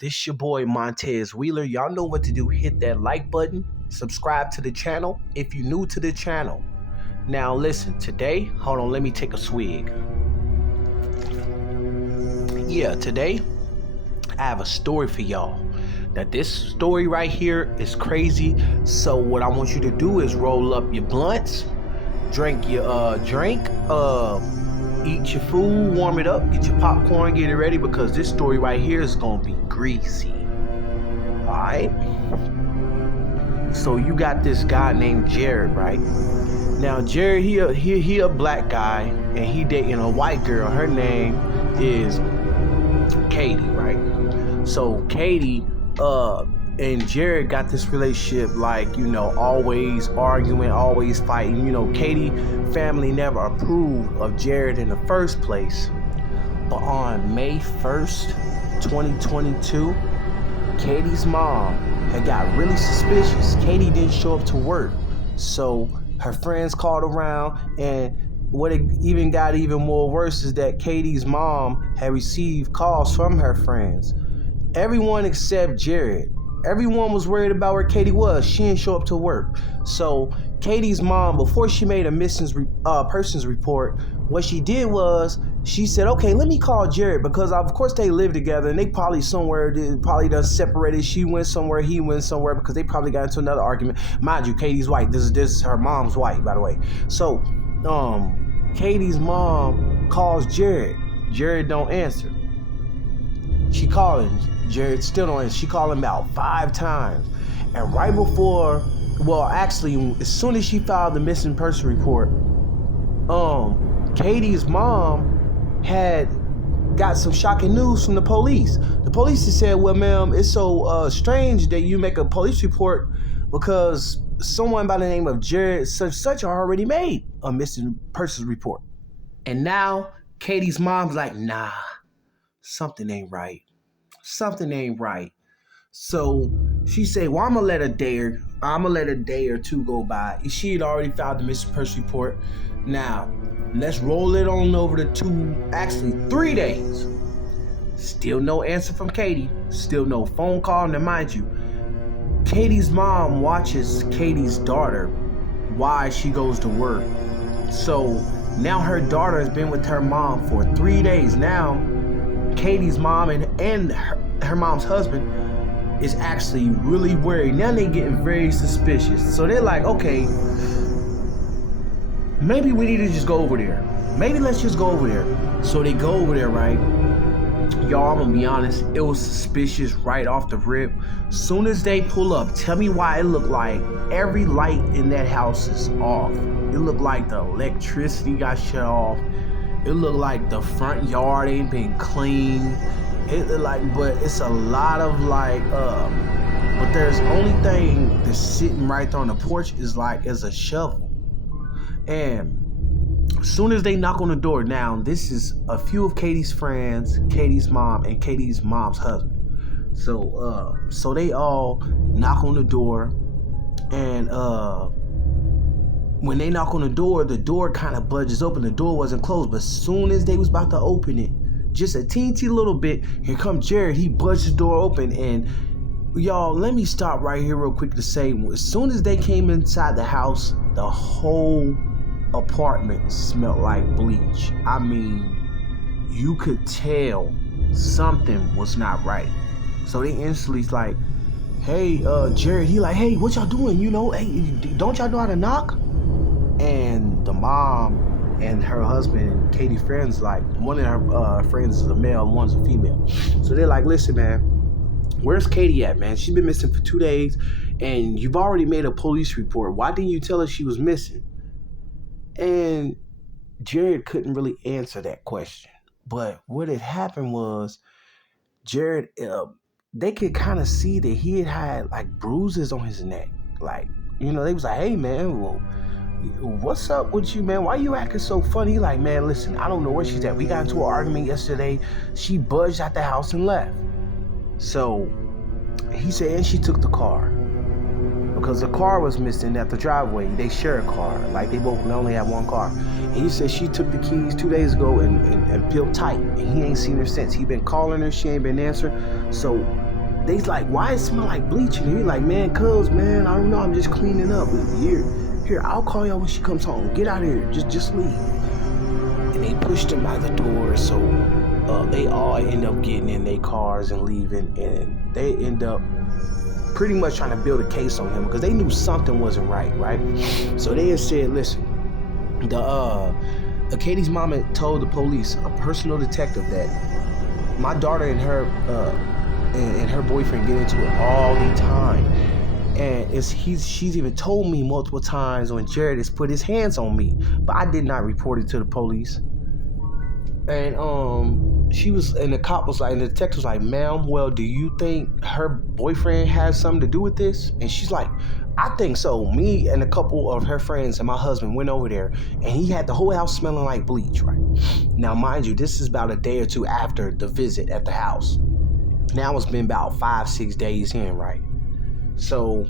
This your boy Montez Wheeler. Y'all know what to do. Hit that like button, subscribe to the channel if you're new to the channel. Now listen, today, hold on, let me take a swig. Yeah, today I have a story for y'all. Now this story right here is crazy. So what I want you to do is roll up your blunts, drink your eat your food, warm it up, get your popcorn, get it ready, because this story right here is gonna be greasy. Alright? So you got this guy named Jared, right? Now Jared, he a black guy, and he dating a white girl. Her name is Katie, right? So Katie and Jared got this relationship, like, always arguing, always fighting. Katie family never approved of Jared in the first place. But on May 1st, 2022, Katie's mom had got really suspicious. Katie didn't show up to work. So her friends called around, and what it even got even more worse is that Katie's mom had received calls from her friends. Everyone except Jared. Everyone was worried about where Katie was. She didn't show up to work. So Katie's mom, before she made a missing persons report, what she did was she said, okay, let me call Jared, because of course they live together and they probably done separated. She went somewhere, he went somewhere, because they probably got into another argument. Mind you, Katie's white. This is her mom's white, by the way. So Katie's mom calls Jared. Jared don't answer. She called him. Jared still don't answer. She called him about 5 times. And right before, actually, as soon as she filed the missing person report, Katie's mom had got some shocking news from the police. The police said, well, ma'am, it's so strange that you make a police report, because someone by the name of Jared such already made a missing persons report. And now Katie's mom's like, nah, something ain't right. Something ain't right. So she said, well, I'm gonna let a day or two go by. She had already filed the missing person report. Now let's roll it on over to 3 days. Still no answer from Katie. Still no phone call. Now mind you, Katie's mom watches Katie's daughter while she goes to work. So now her daughter has been with her mom for 3 days. Now Katie's mom and her mom's husband is actually really worried. Now they getting very suspicious. So they're like, okay, maybe we need to just go over there. Maybe let's just go over there. So they go over there, right? Y'all, I'm gonna be honest, it was suspicious right off the rip. Soon as they pull up, tell me why it looked like every light in that house is off. It looked like the electricity got shut off. It looked like the front yard ain't been cleaned. But it's a lot of but there's only thing that's sitting right there on the porch is a shovel. And as soon as they knock on the door, now this is a few of Katie's friends, Katie's mom, and Katie's mom's husband. So they all knock on the door, and when they knock on the door kind of budges open. The door wasn't closed, but as soon as they was about to open it, just a teensy little bit, here comes Jared. He budged the door open, and y'all, let me stop right here real quick to say, as soon as they came inside the house, the whole apartment smelled like bleach. I mean, you could tell something was not right. So they instantly like, hey, Jared, he like, hey, what y'all doing? Hey, don't y'all know how to knock? And the mom and her husband, Katie's friends, like, one of her friends is a male and one's a female. So they're like, listen, man, where's Katie at, man? She's been missing for 2 days, and you've already made a police report. Why didn't you tell us she was missing? And Jared couldn't really answer that question. But what had happened was, Jared, they could kind of see that he had like bruises on his neck. Like, they was like, hey, man, well, what's up with you, man? Why you acting so funny? Like, man, listen, I don't know where she's at. We got into an argument yesterday. She budged out the house and left. So he said, and she took the car, because the car was missing at the driveway. They share a car. Like, they both only have one car. And he said she took the keys 2 days ago and built tight. And he ain't seen her since. He been calling her. She ain't been answering. So they's like, why it smell like bleach in here? He's like, man, cuz, man, I don't know, I'm just cleaning up. Here, I'll call y'all when she comes home. Get out of here, just leave. And they pushed him out the door, so they all end up getting in their cars and leaving, and they end up pretty much trying to build a case on him because they knew something wasn't right? So they had said, listen, Katie's mama told the police, a personal detective, that my daughter and her boyfriend get into it all the time, and she's even told me multiple times when Jared has put his hands on me, but I did not report it to the police. And the cop was like, and the detective was like, ma'am, well, do you think her boyfriend has something to do with this? And she's like, I think so. Me and a couple of her friends and my husband went over there, and he had the whole house smelling like bleach, right? Now, mind you, this is about a day or two after the visit at the house. Now it's been about 5-6 days in, right? So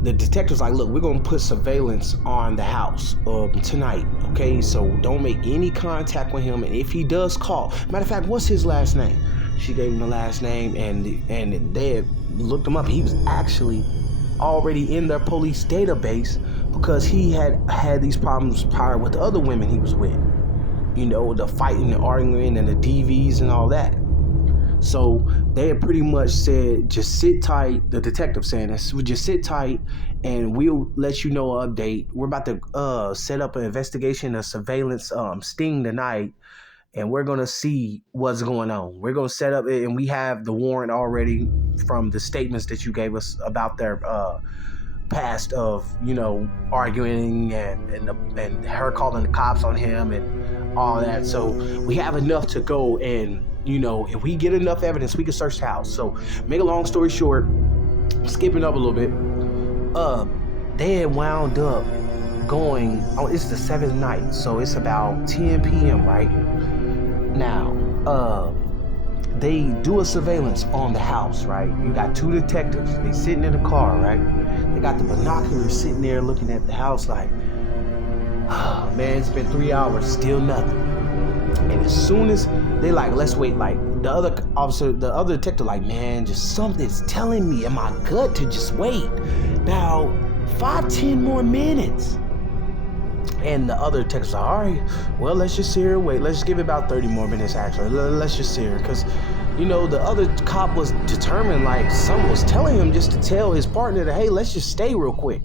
the detective's like, look, we're going to put surveillance on the house tonight, okay? So don't make any contact with him, and if he does call, matter of fact, what's his last name? She gave him the last name, and they had looked him up. He was actually already in their police database because he had these problems prior with the other women he was with. You know, the fighting, the arguing, and the DVs and all that. So they had pretty much said, just sit tight. The detective saying this, just sit tight and we'll let you know an update. We're about to set up an investigation, a surveillance sting tonight, and we're going to see what's going on. We're going to set up it, and we have the warrant already from the statements that you gave us about their past of, you know, arguing and her calling the cops on him and all that. So we have enough to go, and, you know, if we get enough evidence, we can search the house. So make a long story short, skipping up a little bit, they had wound up going, it's the 7th night, so it's about 10 p.m., right? Now, they do a surveillance on the house, right? You got 2 detectives. They sitting in the car, right? They got the binoculars sitting there looking at the house like, oh, man, it's been 3 hours, still nothing. And as soon as they like, let's wait, like the other detective like, man, just something's telling me in my gut to just wait. Now, 5-10 more minutes. And the other detective's like, all right, well, let's just sit here and wait. Let's give it about 30 more minutes, actually. Let's just sit here. Because, you know, the other cop was determined, like, someone was telling him just to tell his partner that, hey, let's just stay real quick.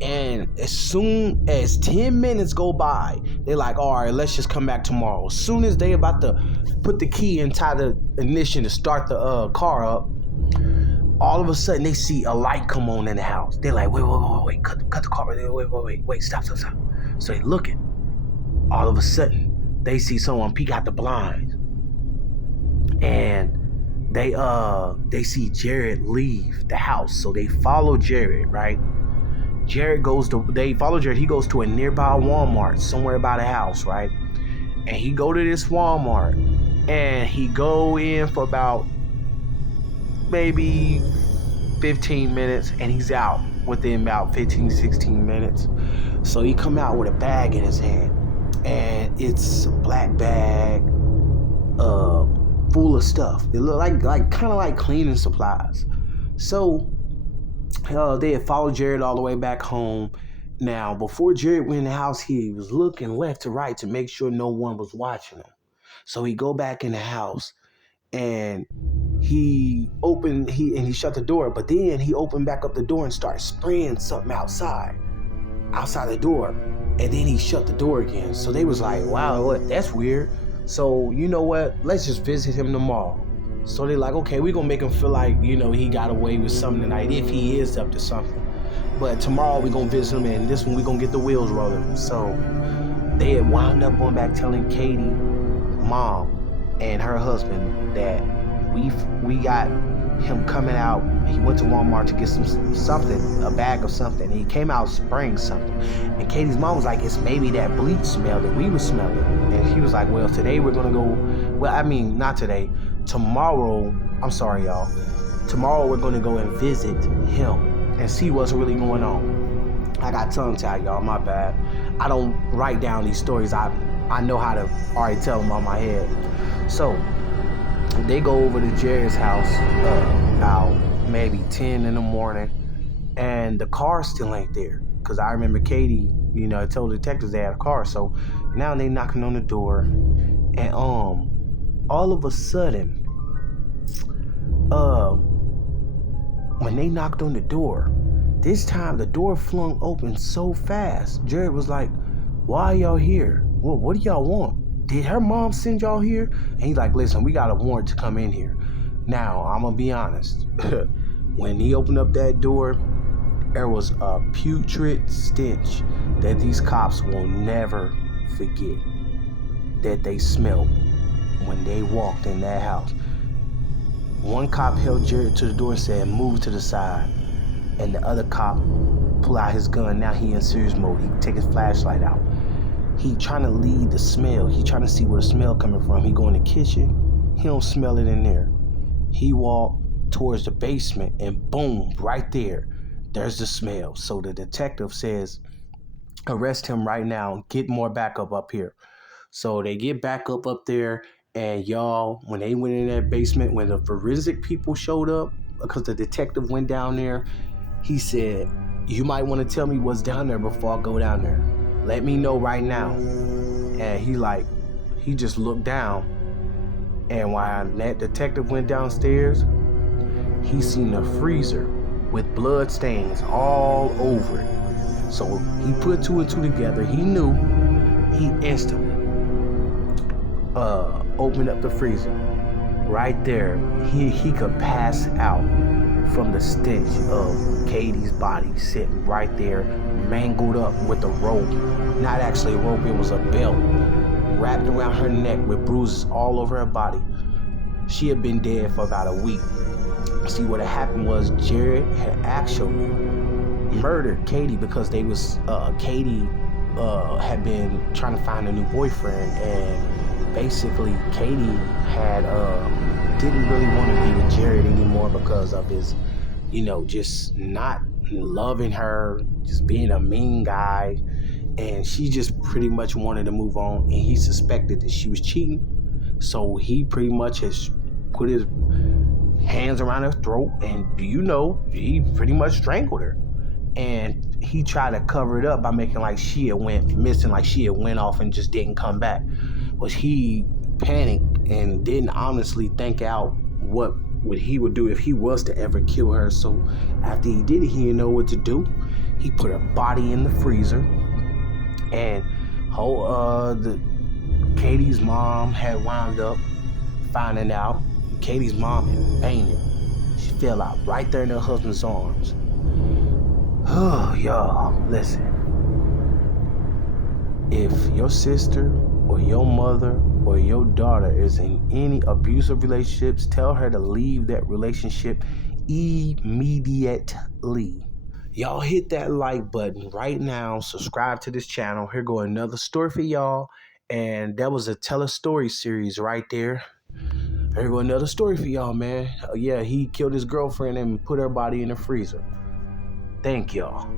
And as soon as 10 minutes go by, they're like, all right, let's just come back tomorrow. As soon as they about to put the key and tie the ignition to start the car up, all of a sudden they see a light come on in the house. They're like, wait, cut the car. Wait, stop. So they looking. All of a sudden, they see someone peek out the blinds. And they see Jared leave the house. So they follow Jared, right? They follow Jared. He goes to a nearby Walmart, somewhere by the house, right? And he go to this Walmart, and he go in for about maybe 15 minutes, and he's out within about 15-16 minutes. So he come out with a bag in his hand, and it's a black bag full of stuff. It looked like kind of like cleaning supplies. So they had followed Jared all the way back home. Now, before Jared went in the house, he was looking left to right to make sure no one was watching him. So he go back in the house, and he shut the door, but then he opened back up the door and started spraying something outside the door, and then he shut the door again. So they was like, wow, that's weird. So you know what, let's just visit him tomorrow. So they're like, okay, we're gonna make him feel like, you know, he got away with something tonight if he is up to something, but tomorrow we're gonna visit him, and this one we're gonna get the wheels rolling. So they had wound up going back telling Katie mom and her husband that we got him coming out. He went to Walmart to get something, a bag of something, and he came out spraying something. And Katie's mom was like, it's maybe that bleach smell that we were smelling. And she was like, well, today we're gonna go, well, I mean, not today, tomorrow, I'm sorry, y'all. Tomorrow we're gonna go and visit him and see what's really going on. I got tongue-tied, y'all, my bad. I don't write down these stories. I know how to already tell them on my head. So they go over to Jared's house, be 10 in the morning, and the car still ain't there. Because I remember Katie, I told the detectives they had a car. So now they knocking on the door, and all of a sudden, when they knocked on the door, this time the door flung open so fast. Jared was like, "Why are y'all here? Well, what do y'all want? Did her mom send y'all here?" And he's like, "Listen, we got a warrant to come in here." Now, I'm gonna be honest. When he opened up that door, there was a putrid stench that these cops will never forget that they smelled when they walked in that house. One cop held Jared to the door and said, "Move to the side." And the other cop pulled out his gun. Now he in serious mode. He take his flashlight out. He trying to lead the smell. He trying to see where the smell coming from. He go in the kitchen. He don't smell it in there. He walked towards the basement, and boom, right there's the smell. So the detective says, "Arrest him right now. Get more backup up here." So they get back up there, and y'all, when they went in that basement, when the forensic people showed up, because the detective went down there, he said, "You might want to tell me what's down there before I go down there. Let me know right now." And he just looked down, and while that detective went downstairs, he seen a freezer with blood stains all over it. So he put two and two together. He knew. He instantly opened up the freezer. Right there, he could pass out from the stench of Katie's body sitting right there, mangled up with a rope. Not actually a rope, it was a belt wrapped around her neck with bruises all over her body. She had been dead for about a week. See, what had happened was Jared had actually murdered Katie because Katie had been trying to find a new boyfriend, and basically Katie had didn't really want to be with Jared anymore because of his, just not loving her, just being a mean guy, and she just pretty much wanted to move on, and he suspected that she was cheating, so he pretty much has put his hands around her throat, and he pretty much strangled her. And he tried to cover it up by making like she had went missing, like she had went off and just didn't come back. But he panicked and didn't honestly think out what he would do if he was to ever kill her. So after he did it, he didn't know what to do. He put her body in the freezer, and Katie's mom had wound up finding out. Katie's mom had fainted. She fell out right there in her husband's arms. Oh, y'all, listen. If your sister or your mother or your daughter is in any abusive relationships, tell her to leave that relationship immediately. Y'all hit that like button right now. Subscribe to this channel. Here go another story for y'all. And that was a Tell a Story series right there. Here go another story for y'all, man. Yeah, he killed his girlfriend and put her body in the freezer. Thank y'all.